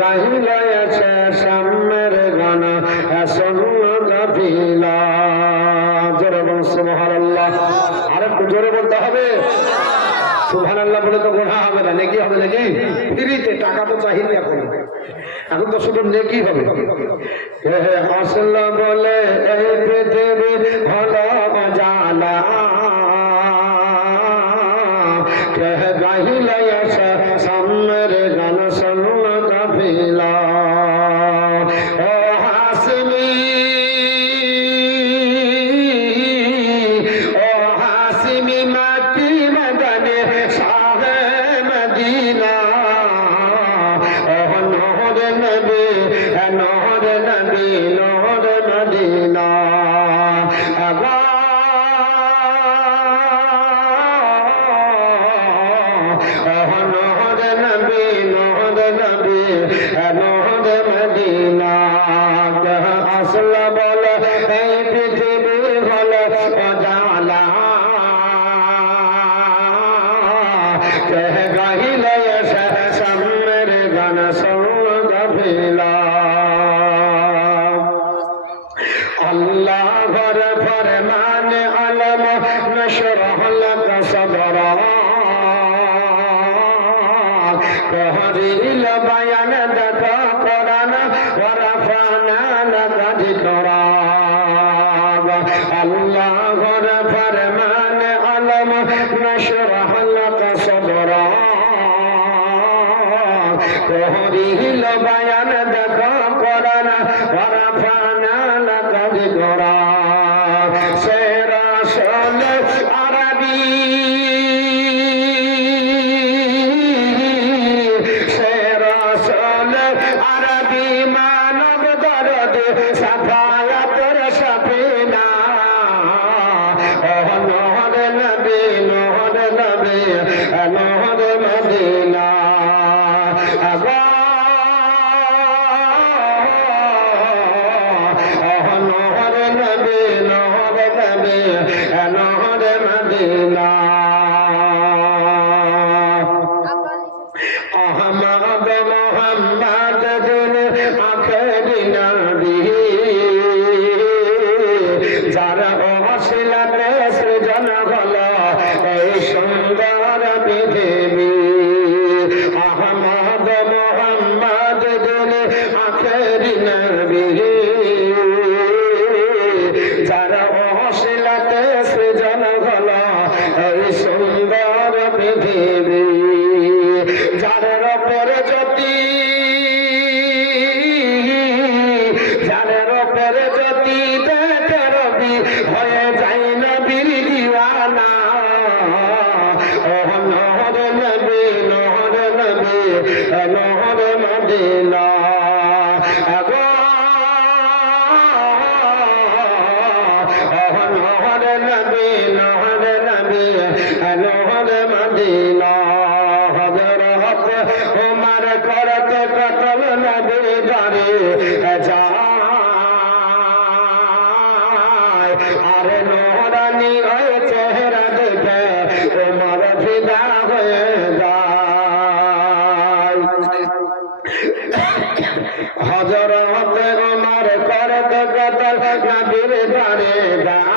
গাইলেছে সাম্যের গান আসন্ন গাভিলা। জোরে বল সুবহান আল্লাহ আর একটু জোরে বলতে হবে। সুবহান আল্লাহ বলে তো গোনা হবে না, নেকি হবে নাকি? ফ্রিতে টাকা তো চাহিদা এখন এখন তো শুধু নেকি হবে। হাসল বলে এই পৃথিবী হলো জালা নহর মদিনা। আসলা বল, এই পৃথিবী হল অজালা গাহিল সামনের গান সৌদ ভিলা আল্লাহ ঘর ঘর মানে আলম নশরহ লক সদরা। কহরিল বায়ান দেখা কোরআন ওয়ারাফানা লক যিকরা আল্লাহ ঘর ঘর মানে আলম নশরহ লক সদরা কহরিল বায়ান দেখা সৃজন হল এই সুন্দর পৃথিবী হজরত উমর করতে কতল নবী গারে হজরত উমর করত